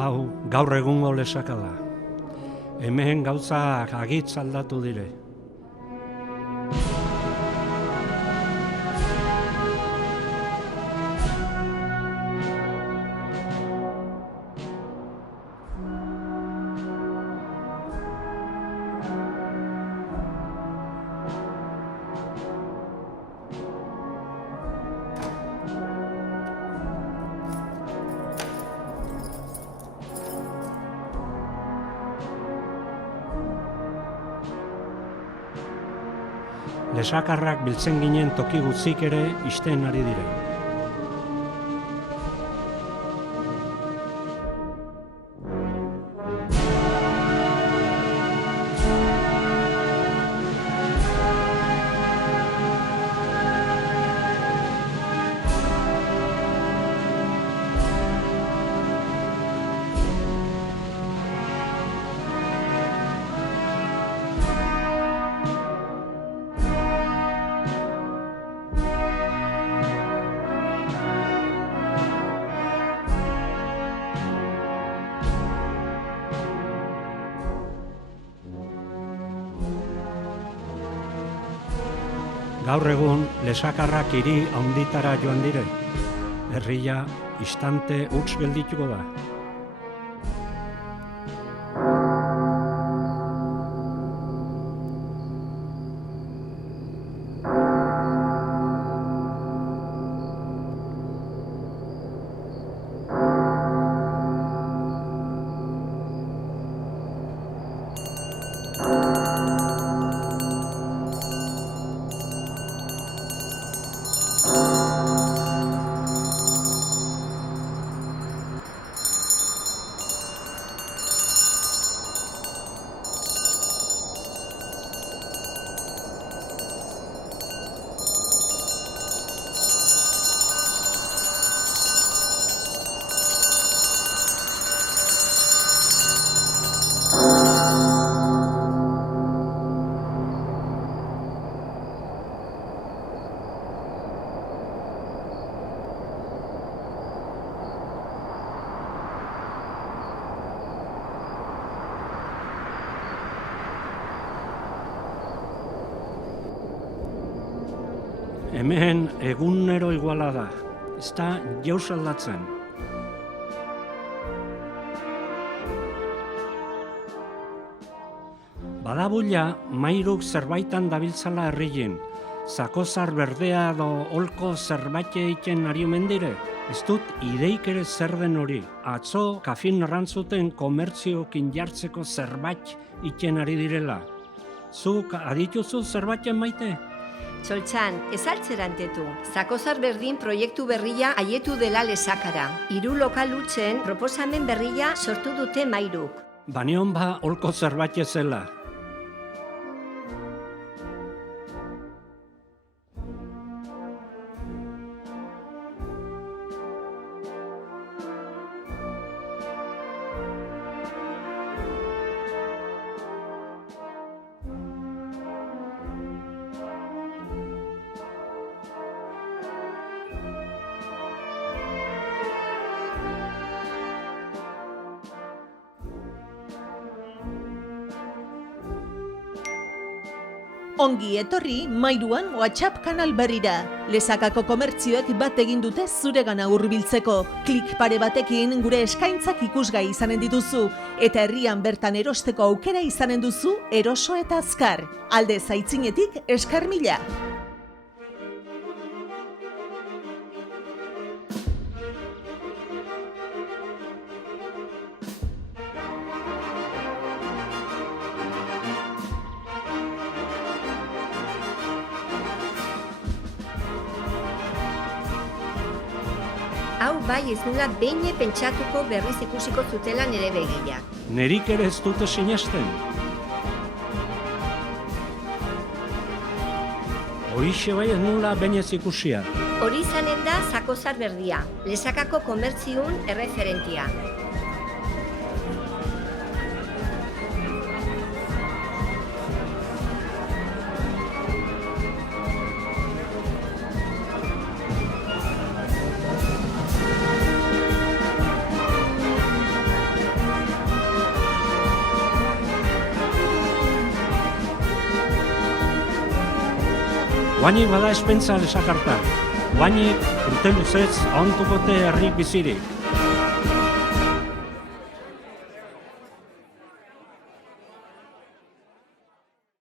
Hau, gaur egungo lesaka da. Hemen gauzak agitz aldatu dire. Lesakarrak biltzen ginen toki gutzik ere isten ari dire. Gaur egun, lesakarrak hiri handitara joan dire. Herria istante huts geldituko da. Hemen egunero iguala da, ez da jauz aldatzen. Badabulla mairuk zerbaitan dabiltzala herrien, zakozar berdea edo holko zerbait egiten ari omen dire. Ez dut ideik ere zer den hori. Atzo kafin errantzuten komertziokin jartzeko zerbait egiten ari direla. Zuk adituzu zerbaiten maite? Txoltxan, ez altzerantzetu. Zakozar berdin proiektu berria haietu dela lesakara. 3 lokal hutzen proposamen berria sortu dute mairuk. Banion ba holko zerbait ezela. Ongi etorri Mairuan WhatsApp kanal berrira. Lesakako komertzioek bat egin dute zuregana hurbiltzeko. Klik pare batekin gure eskaintzak ikusgai izanen dituzu eta herrian bertan erosteko aukera izanen duzu eroso eta azkar. Alde zaitzinetik esker mila. Hau bai ez nula behin pentsatuko berriz ikusiko zutela nire begiak. Nerik ere ez dute sinesten. Horixe bai ez nula behin ez ikusia. Hori izanen da zakozar berdia, lesakako komertziun erreferentia. Guainik bada espentza lesakarta. Guainik urte luzez ahontukote herri bizirik.